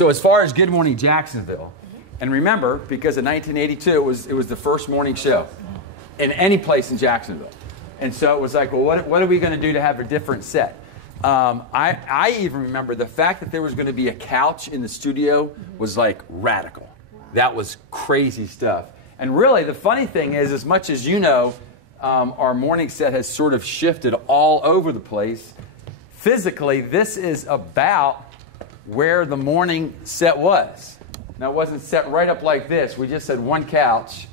So as far as Good Morning Jacksonville, and remember, because in 1982 it was the first morning show in any place in Jacksonville. And so it was like, well, what are we going to do to have a different set? I even remember the fact that there was going to be a couch in the studio was like radical. Wow. That was crazy stuff. And really, the funny thing is, as much as you know, our morning set has sort of shifted all over the place. Physically, this is about where the morning set was. Now, it wasn't set right up like this. We just had one couch.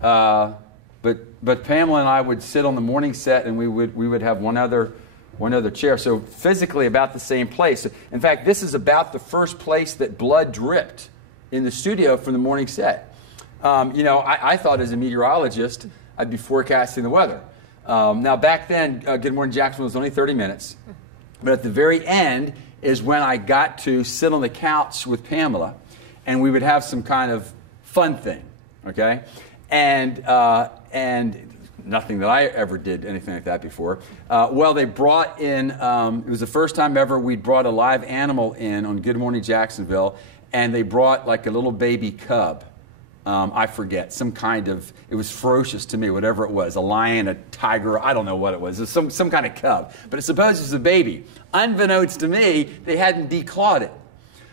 But Pamela and I would sit on the morning set, and we would have one other chair. So physically about the same place. In fact, this is about the first place that blood dripped in the studio from the morning set. I thought as a meteorologist, I'd be forecasting the weather. Now back then, Good Morning Jacksonville was only 30 minutes. But at the very end is when I got to sit on the couch with Pamela, and we would have some kind of fun thing, okay? And nothing that I ever did anything like that before. Well, they brought in, it was the first time ever we'd brought a live animal in on Good Morning Jacksonville, and they brought like a little baby cub. I forget, some kind of, it was ferocious to me, whatever it was, a lion, a tiger, I don't know what it was. It was some kind of cub, but I suppose it was a baby. Unbeknownst to me, they hadn't declawed it.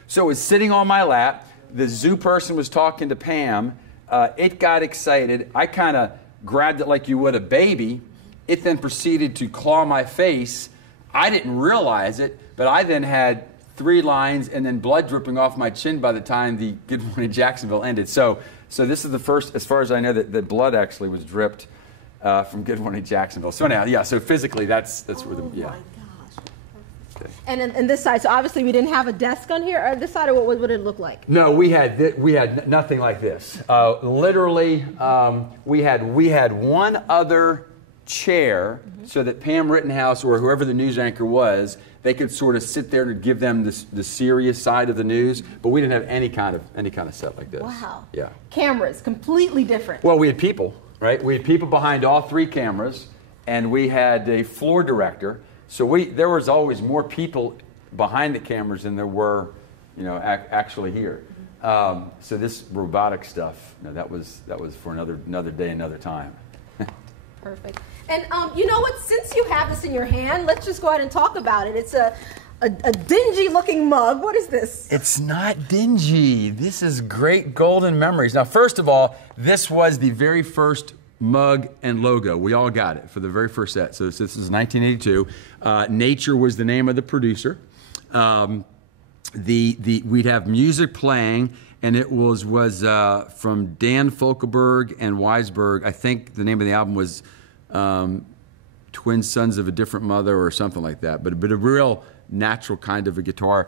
So it was sitting on my lap, the zoo person was talking to Pam, it got excited, I kind of grabbed it like you would a baby, it then proceeded to claw my face. I didn't realize it, but I then had 3 lines and then blood dripping off my chin by the time the Good Morning Jacksonville ended. So this is the first, as far as I know, that blood actually was dripped from Good Morning Jacksonville. So anyhow, yeah, so physically that's where the, yeah. Oh my gosh. Okay. And this side, so obviously we didn't have a desk on here, or this side, or what would it look like? No, we had nothing like this. Literally, we had one other chair so that Pam Rittenhouse or whoever the news anchor was, they could sort of sit there and give them the serious side of the news, but we didn't have any kind of set like this. Wow. Yeah. Cameras, completely different. Well, we had people, right? We had people behind all 3 cameras, and we had a floor director. So there was always more people behind the cameras than there were, actually here. So this robotic stuff, that was for another day, another time. Perfect. And you know what? Since you have this in your hand, let's just go ahead and talk about it. It's a dingy-looking mug. What is this? It's not dingy. This is great golden memories. Now, first of all, this was the very first mug and logo. We all got it for the very first set. So this is 1982. Nature was the name of the producer. We'd have music playing, and it was from Dan Fogelberg and Weisberg. I think the name of the album was Twin Sons of a Different Mother or something like that, but a real natural kind of a guitar.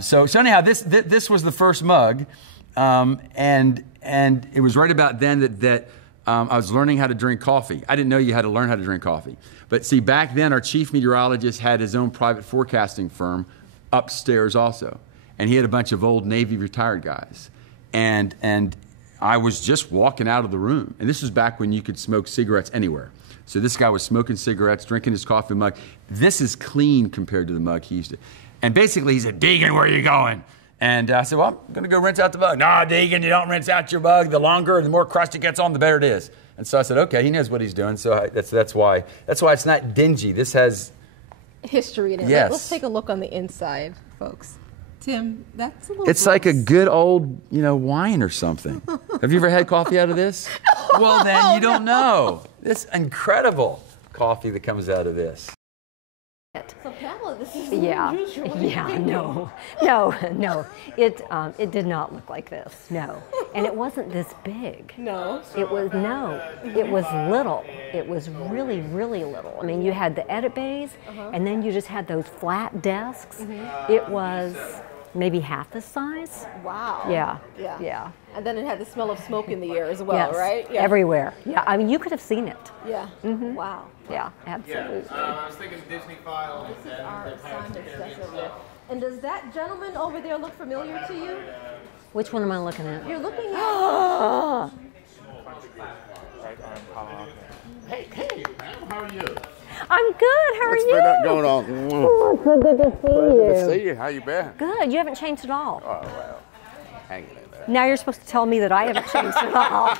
So anyhow, this was the first mug, and it was right about then that I was learning how to drink coffee. I didn't know you had to learn how to drink coffee. But see, back then our chief meteorologist had his own private forecasting firm upstairs also. And he had a bunch of old Navy retired guys. And I was just walking out of the room. And this was back when you could smoke cigarettes anywhere. So this guy was smoking cigarettes, drinking his coffee mug. This is clean compared to the mug he used to. And basically he said, "Deegan, where are you going?" And I said, "Well, I'm going to go rinse out the mug." "No, Deegan, you don't rinse out your mug. The longer and the more crust it gets on, the better it is." And so I said, okay, he knows what he's doing. So that's why it's not dingy. This has history in it. Yes. Let's take a look on the inside, folks. Tim, that's a little It's gross. Like a good old, wine or something. Have you ever had coffee out of this? No, well, then you don't know. This incredible coffee that comes out of this. So Pamela, this is unusual. Yeah, no. It did not look like this, no. And it wasn't this big. No. It was little. It was really, really little. I mean, you had the edit bays, and then you just had those flat desks. It was maybe half the size. Wow. Yeah. And then it had the smell of smoke in the air as well, right? Yeah. Everywhere. Yeah, I mean, you could have seen it. Yeah. Wow. Yeah, absolutely. I was thinking Disney Files. This is our assignment stuff over there. And does that gentleman over there look familiar to you? Which one am I looking at? You're looking at... Hey, ma'am, how are you? I'm good. How are What's you? been going on? Oh, it's so good to see Good to you. see you. How you been? Good. You haven't changed at all. Oh, well, hanging in there. Now you're supposed to tell me that I haven't changed at all.